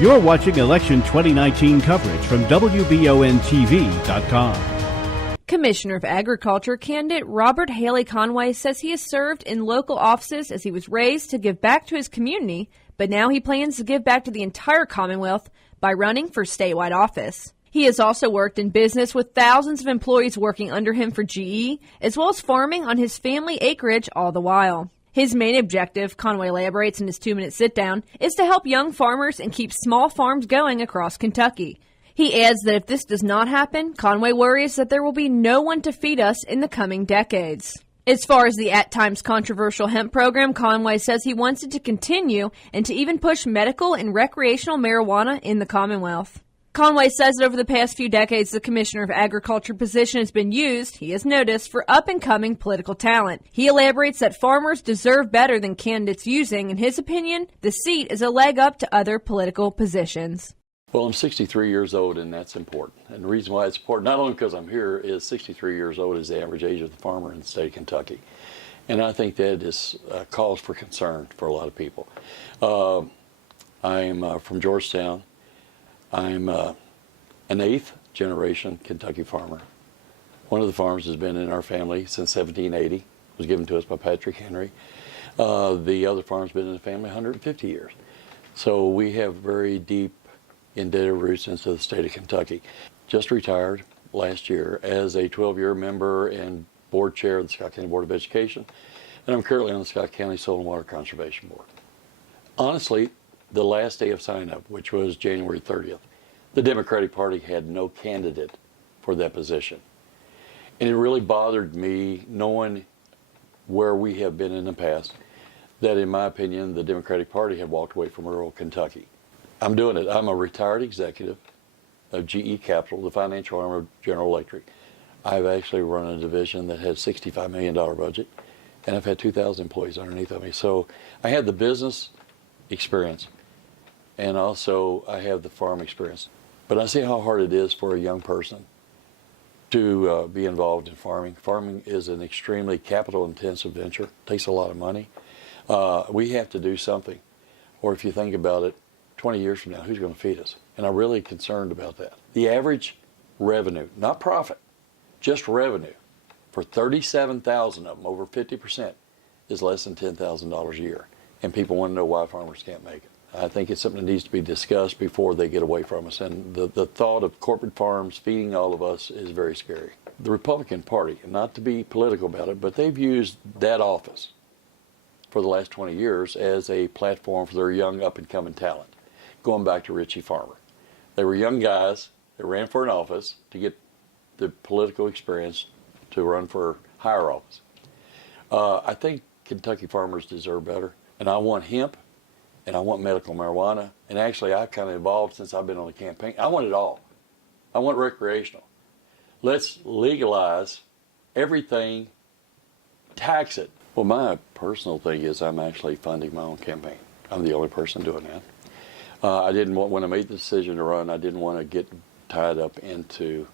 You're watching Election 2019 coverage from WBONTV.com. Commissioner of Agriculture candidate Robert Haley Conway says he has served in local offices as he was raised to give back to his community, but now he plans to give back to the entire Commonwealth by running for statewide office. He has also worked in business with thousands of employees working under him for GE, as well as farming on his family acreage all the while. His main objective, Conway elaborates in his 2-minute sit-down, is to help young farmers and keep small farms going across Kentucky. He adds that if this does not happen, Conway worries that there will be no one to feed us in the coming decades. As far as the at times controversial hemp program, Conway says he wants it to continue and to even push medical and recreational marijuana in the Commonwealth. Conway says that over the past few decades, the Commissioner of Agriculture position has been used, he has noticed, for up-and-coming political talent. He elaborates that farmers deserve better than candidates using, in his opinion, the seat is a leg up to other political positions. Well, I'm 63 years old, and that's important. And the reason why it's important, not only because I'm here, is 63 years old is the average age of the farmer in the state of Kentucky. And I think that is a cause for concern for a lot of people. I'm from Georgetown. I'm an 8th generation Kentucky farmer. One of the farms has been in our family since 1780. It was given to us by Patrick Henry. The other farm's been in the family 150 years. So we have very deep indebted roots into the state of Kentucky. Just retired last year as a 12-year member and board chair of the Scott County Board of Education, and I'm currently on the Scott County Soil and Water Conservation Board. Honestly, the last day of sign-up, which was January 30th, the Democratic Party had no candidate for that position. And it really bothered me, knowing where we have been in the past, that in my opinion, the Democratic Party had walked away from rural Kentucky. I'm doing it. I'm a retired executive of GE Capital, the financial arm of General Electric. I've actually run a division that had a $65 million budget, and I've had 2,000 employees underneath of me. So I have the business experience, and also I have the farm experience. But I see how hard it is for a young person to be involved in farming. Farming is an extremely capital-intensive venture. It takes a lot of money. We have to do something. Or if you think about it, 20 years from now, who's going to feed us? And I'm really concerned about that. The average revenue, not profit, just revenue, for 37,000 of them, over 50%, is less than $10,000 a year. And people want to know why farmers can't make it. I think it's something that needs to be discussed before they get away from us. And the thought of corporate farms feeding all of us is very scary. The Republican Party, not to be political about it, but they've used that office for the last 20 years as a platform for their young up-and-coming talent. Going back to Richie Farmer. They were young guys that ran for an office to get the political experience to run for higher office. I think Kentucky farmers deserve better, and I want hemp, and I want medical marijuana, and actually I've kind of evolved since I've been on the campaign. I want it all. I want recreational. Let's legalize everything, tax it. Well, my personal thing is I'm actually funding my own campaign. I'm the only person doing that. I didn't want, when I made the decision to run, I didn't want to get tied up into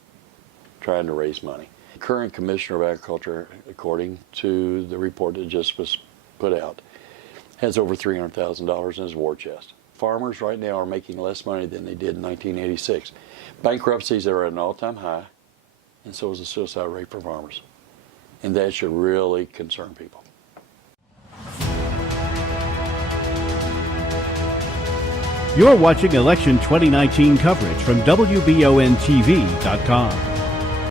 trying to raise money. The current Commissioner of Agriculture, according to the report that just was put out, has over $300,000 in his war chest. Farmers right now are making less money than they did in 1986. Bankruptcies are at an all-time high, and so is the suicide rate for farmers. And that should really concern people. You're watching Election 2019 coverage from WBONTV.com.